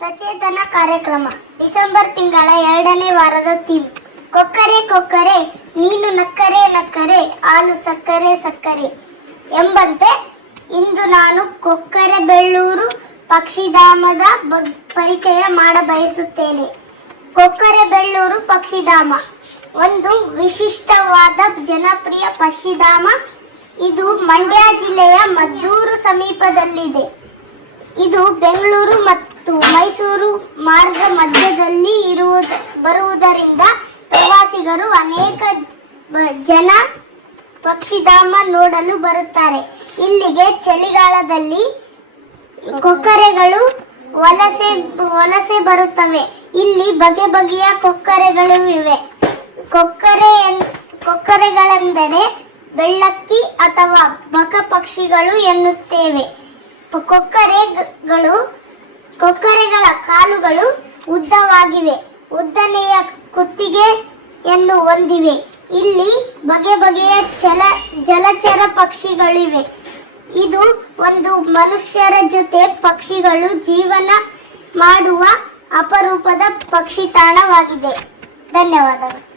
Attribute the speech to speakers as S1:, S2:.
S1: ಸಚೇತನ ಕಾರ್ಯಕ್ರಮ. ಡಿಸೆಂಬರ್ ತಿಂಗಳ ಎರಡನೇ ವಾರದ ಥೀಮ್. ಕೊಕ್ಕರೆ ಕೊಕ್ಕರೆ, ನೀನು ನಕ್ಕರೆ ನಕ್ಕರೆ, ಹಾಲು ಸಕ್ಕರೆ ಸಕ್ಕರೆ ಎಂಬಂತೆ ಇಂದು ನಾನು ಕೊಕ್ಕರೆ ಬೆಳ್ಳೂರು ಪಕ್ಷಿಧಾಮದ ಪರಿಚಯ ಮಾಡಬಯಸುತ್ತೇನೆ ಕೊಕ್ಕರೆ ಬೆಳ್ಳೂರು ಪಕ್ಷಿಧಾಮ ಒಂದು ವಿಶಿಷ್ಟವಾದ ಜನಪ್ರಿಯ ಪಕ್ಷಿಧಾಮ ಇದು ಮಂಡ್ಯ ಜಿಲ್ಲೆಯ ಮದ್ದೂರು ಸಮೀಪದಲ್ಲಿದೆ. ಇದು ಬೆಂಗಳೂರು ಮತ್ತು ಮೈಸೂರು ಮಾರ್ಗ ಮಧ್ಯದಲ್ಲಿ ಇರುವುದು, ಬರುವುದರಿಂದ ಪ್ರವಾಸಿಗರು ಅನೇಕ ಜನ ಪಕ್ಷಿಧಾಮ ನೋಡಲು ಬರುತ್ತಾರೆ. ಇಲ್ಲಿಗೆ ಚಳಿಗಾಲದಲ್ಲಿ ಕೊಕ್ಕರೆಗಳು ವಲಸೆ ವಲಸೆ ಬರುತ್ತವೆ. ಇಲ್ಲಿ ಬಗೆ ಬಗೆಯ ಕೊಕ್ಕರೆಗಳು ಇವೆ. ಕೊಕ್ಕರೆ ಕೊಕ್ಕರೆಗಳೆಂದರೆ ಬೆಳ್ಳಕ್ಕಿ ಅಥವಾ ಬಕ ಪಕ್ಷಿಗಳು ಎನ್ನುತ್ತೇವೆ ಕೊಕ್ಕರೆಗಳು ಕೊಕ್ಕರೆಗಳ ಕಾಲುಗಳು ಉದ್ದವಾಗಿವೆ. ಉದ್ದನೆಯ ಕುತ್ತಿಗೆಯನ್ನು ಹೊಂದಿವೆ. ಇಲ್ಲಿ ಬಗೆ ಬಗೆಯ ಚಲ, ಜಲಚರ ಪಕ್ಷಿಗಳಿವೆ. ಇದು ಒಂದು ಮನುಷ್ಯರ ಜೊತೆ ಪಕ್ಷಿಗಳು ಜೀವನ ಮಾಡುವ ಅಪರೂಪದ ಪಕ್ಷಿ ತಾಣವಾಗಿದೆ ಧನ್ಯವಾದಗಳು.